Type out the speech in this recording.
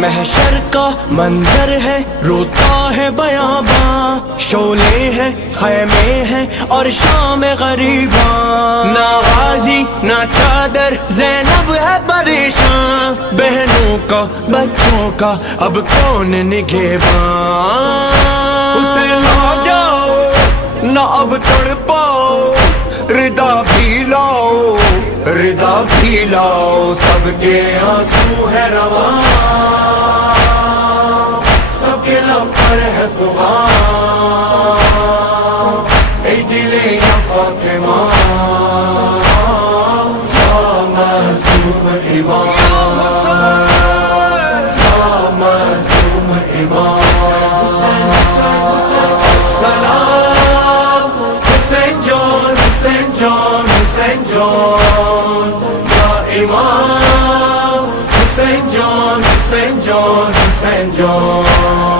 محشر کا منظر ہے روتا ہے بیاباں، شعلے ہیں خیمے ہیں اور شام غریباں، نہ غازی نہ چادر زینب ہے پریشان، بہنوں کا بچوں کا اب کون نگہباں، اسے نہ جاؤ نہ اب تڑپاؤ، ردا بھی لاؤ ردا بھی لاؤ، سب کے آنسو ہے رواں، سب کے لب پر ہے فغاں، اے دل یا فاطمہ یا مظلوم ایمان، یا مظلوم ایمان، سلام حسین جان حسین جان حسین جان یا امام، حسین جان حسین جان حسین جان۔